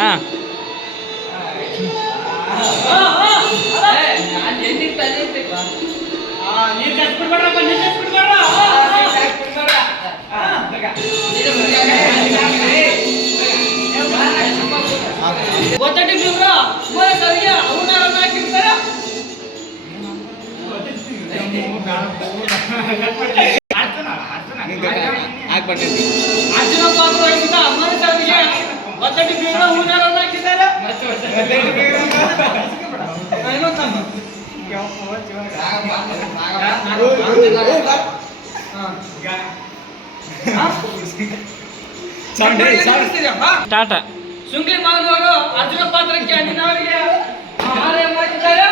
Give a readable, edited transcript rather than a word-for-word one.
ಹಾಂ ನೀರು ಕಟ್ಬಿಡ್ಬೇಡ್ರಪ್ಪ, ನೀರು ಕಟ್ಬಿಡ್ಬೇಡ್ರ. ಗೊತ್ತಟಿ ಬಿಡ್ರ ಮೂರೇ ಸರಿಗೆ ಅವನ್ನ ಹಾಕಿರ್ತಾರ. ಅರ್ಜುನ ಪಾತ್ರ ವಹಿಸಿದ ಮೂರೇ ಸರಿಗೆ ಗೊತ್ತಟಿ ಬಿಡ್ರ ಅವನ್ನ ಹಾಕಿದ್ದಾರೆ. ಟಾಟಾ ಶುಂಗ್ಲಿ ಮಾನವರು ಅರ್ಜುನ ಪಾತ್ರಕ್ಕೆ ಅಂದಿನವರಿಗೆ ಆಹಾರ ಮಾಡಿದ್ದಾರೆ.